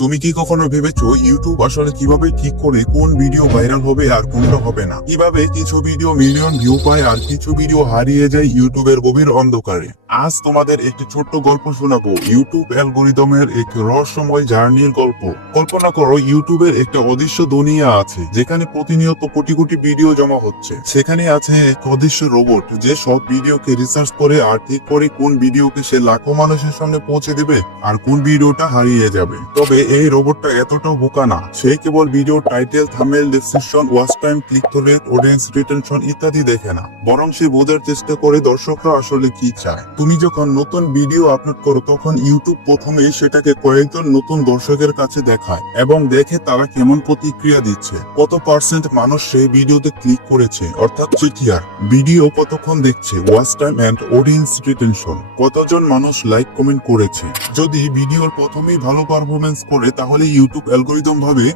তুমি কি কখনো ভেবেছো ইউটিউব আসলে কিভাবে ঠিক করে কোন ভিডিও ভাইরাল হবে আর কোনটা হবে না? কিভাবে কিছু ভিডিও মিলিয়ন ভিউ পায় আর কিছু ভিডিও হারিয়ে যায় ইউটিউবের গভীর অন্ধকারে? আজ তোমাদের একটি ছোট্ট গল্প শোনাবো, ইউটিউব অ্যালগরিদমের এক রহস্যময় জার্নির গল্প। কল্পনা করো ইউটিউবের একটা অদৃশ্য দুনিয়া আছে যেখানে প্রতিনিয়ত কোটি কোটি ভিডিও জমা হচ্ছে। সেখানে আছে এক অদৃশ্য রোবট যে সব ভিডিওকে রিসার্চ করে আর ঠিক করে কোন ভিডিওকে সে লাখো মানুষের সামনে পৌঁছে দেবে আর কোন ভিডিওটা হারিয়ে যাবে। তবে এই রোবটটা এতটাও বোকা না, সে কেবল video title, thumbnail, description, watch time, click through rate, audience retention ইত্যাদি দেখে না, বরং সে বোঝার চেষ্টা করে দর্শকরা আসলে কি চায়। তুমি যখন নতুন ভিডিও আপলোড করো তখন ইউটিউব প্রথমে সেটাকে কয়েকজন নতুন দর্শকের কাছে দেখায় এবং দেখে তারা কেমন প্রতিক্রিয়া দিচ্ছে, কত পার্সেন্ট মানুষ সেই ভিডিওতে ক্লিক করেছে অর্থাৎ চিটিআর, ভিডিও কতক্ষণ দেখছে, watch time and audience retention, কতজন মানুষ লাইক কমেন্ট করেছে। যদি ভিডিওর প্রথমেই ভালো পারফরমেন্স করে তাহলে ইউটিউব অ্যালগরিদম ভাবে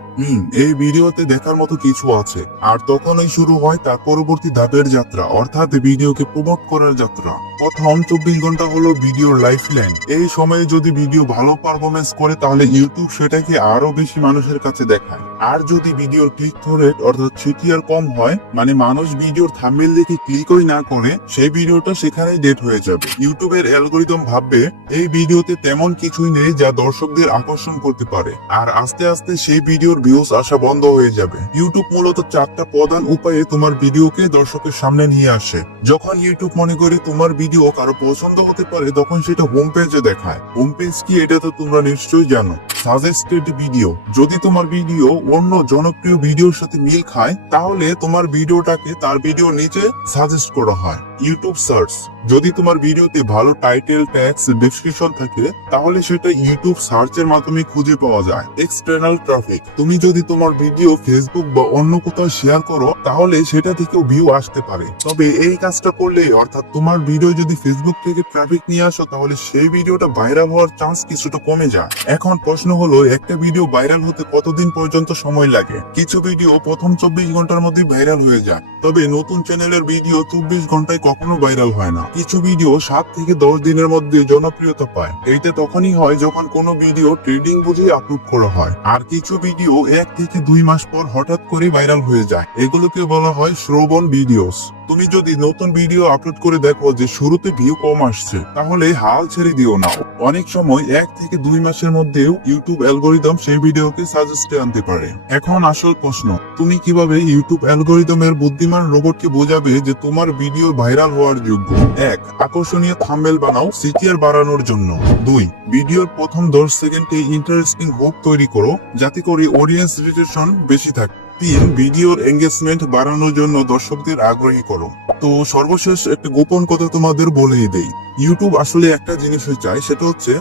এই ভিডিওতে দেখার মতো কিছু আছে, আর তখনই শুরু হয় তার পরবর্তী ধাপের যাত্রা, অর্থাৎ ভিডিওকে প্রমোট করার যাত্রা। প্রথম 24 ঘন্টা হলো ভিডিওর লাইফ লাইন। এই সময়ে যদি ভিডিও ভালো পারফরমেন্স করে তাহলে ইউটিউব সেটাকে আরো বেশি মানুষের কাছে দেখায়। আর যদি ভিডিওর ক্লিক থ্রু রেট অর্থাৎ সিটিআর কম হয়, মানে মানুষ ভিডিওর থাম্বনেল দেখে ক্লিকই না করে, সেই ভিডিওটা সেখানেই ডেট হয়ে যাবে। ইউটিউবের অ্যালগরিদম ভাববে এই ভিডিওতে তেমন কিছুই নেই যা দর্শকদের আকর্ষণ করতে পারে, আর আস্তে আস্তে সেই ভিডিওর ভিউজ আসা বন্ধ হয়ে যাবে। ইউটিউব মূলত 4টা প্রধান উপায়ে তোমার ভিডিওকে দর্শকের সামনে নিয়ে আসে। যখন ইউটিউব মনে করে তোমার ভিডিও কারো পছন্দ হতে পারে তখন সেটা হোম পেজে দেখায়। হোম পেজ কি এটা তো তোমরা নিশ্চয়ই জানো। সাজেস্টেড ভিডিও, যদি তোমার ভিডিও অন্য জনপ্রিয় ভিডিওর সাথে মিল খায় তাহলে তোমার ভিডিওটাকে তার ভিডিও নিচে সাজেস্ট করা হয়। ইউটিউব সার্চ, যদি তোমার ভিডিওতে ভালো টাইটেল, ট্যাগস, ডেসক্রিপশন থাকে তাহলে সেটা ইউটিউব সার্চের মাধ্যমে খুঁজে পাওয়া যায়। এক্সটার্নাল ট্রাফিক, তুমি যদি তোমার ভিডিও ফেসবুক বা অন্য কোথাও শেয়ার করো তাহলে সেটা থেকেও ভিউ আসতে পারে। তবে এই কাজটা করলে, অর্থাৎ তোমার ভিডিও যদি ফেসবুক থেকে ট্রাফিক নিয়ে আসো তাহলে সেই ভিডিওটা ভাইরাল হওয়ার চান্স কিছুটা কমে যায়। এখন প্রশ্ন হলো, একটা ভিডিও ভাইরাল হতে কতদিন পর্যন্ত সময় লাগে? কিছু ভিডিও প্রথম 24 ঘন্টার মধ্যে ভাইরাল হয়ে যায়, তবে নতুন চ্যানেলের ভিডিও 24 ঘন্টায় কখনো ভাইরাল হয় না। কিছু ভিডিও 7 থেকে 10 দিনের মধ্যে জনপ্রিয়তা পায়, এইটা তখনই হয় যখন কোনো ভিডিও ট্রেন্ডিং বুঝে আপলোড করা হয়। আর কিছু ভিডিও 1 থেকে 2 মাস পর হঠাৎ করে ভাইরাল হয়ে যায়, এগুলোকে বলা হয় শ্রবণ ভিডিওস। তুমি যদি নতুন ভিডিও আপলোড করে দেখো যে শুরুতে ভিউ কম আসছে তাহলে হাল ছেড়ে দিও না। অনেক সময় 1 থেকে 2 মাসের মধ্যেও ইউটিউব অ্যালগরিদম সেই ভিডিওকে সাজেস্টে আনতে পারে। এখন আসল প্রশ্ন, তুমি কিভাবে ইউটিউব অ্যালগরিদমের বুদ্ধিমান রোবটকে বোঝাবে যে তোমার ভিডিও ভাইরাল হওয়ার যোগ্য? 1. আকর্ষণীয় থাম্বনেল বানাও সিটিআর বাড়ানোর জন্য। 2. ভিডিওর প্রথম 10 সেকেন্ডে ইন্টারেস্টিং হুক তৈরি করো যাতে করে অডিয়েন্স রিটেনশন বেশি থাকে। 3. ভিডিওর এঙ্গেজমেন্ট বাড়ানোর জন্য দর্শকদের আগ্রহী করো। তো সর্বশেষ একটা গোপন কথা তোমাদের বলেই দেই, ইউটিউব আসলে একটা জিনিসই চায়, সেটা হচ্ছে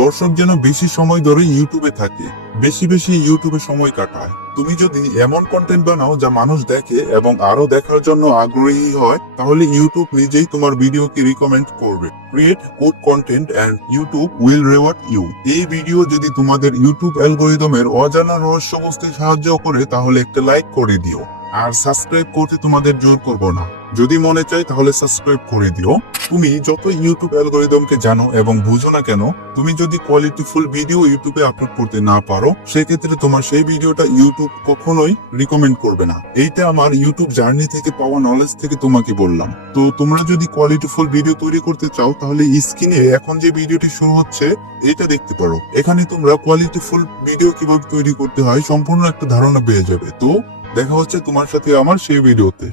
দর্শক যেন বেশি সময় ধরে ইউটিউবে থাকে, বেশি বেশি ইউটিউবে সময় কাটায়। তুমি যদি এমন কন্টেন্ট বানাও যা মানুষ দেখে এবং আরো দেখার জন্য আগ্রহী হয় তাহলে ইউটিউব নিজেই তোমার ভিডিওকে রিকমেন্ড করবে। Create good content and YouTube will reward you. এই ভিডিও যদি তোমাদের ইউটিউব অ্যালগরিদমের অজানা রহস্য বুঝতে সাহায্য করে তাহলে একটা লাইক করে দিও, আর সাবস্ক্রাইব করতে তোমাদের জোর করব না, যদি মনে চাই তাহলে সাবস্ক্রাইব করে দিও। তুমি যত ইউটিউব অ্যালগরিদমকে জানো এবং বুঝো না কেন, তুমি যদি কোয়ালিটিফুল ভিডিও ইউটিউবে আপলোড করতে না পারো সেক্ষেত্রে তোমার সেই ভিডিওটা ইউটিউব কখনোই রিকমেন্ড করবে না। এইটা আমার ইউটিউব জার্নি থেকে পাওয়া নলেজ থেকে তোমাকে বললাম। তো তোমরা যদি কোয়ালিটিফুল ভিডিও তৈরি করতে চাও তাহলে স্ক্রিনে এখন যে ভিডিওটি শুরু হচ্ছে এটা দেখতে পারো। এখানে তোমরা কোয়ালিটিফুল ভিডিও কিভাবে তৈরি করতে হয় সম্পূর্ণ একটা ধারণা পেয়ে যাবে। তো দেখা হচ্ছে তোমার সাথে আমার সেই ভিডিওতে।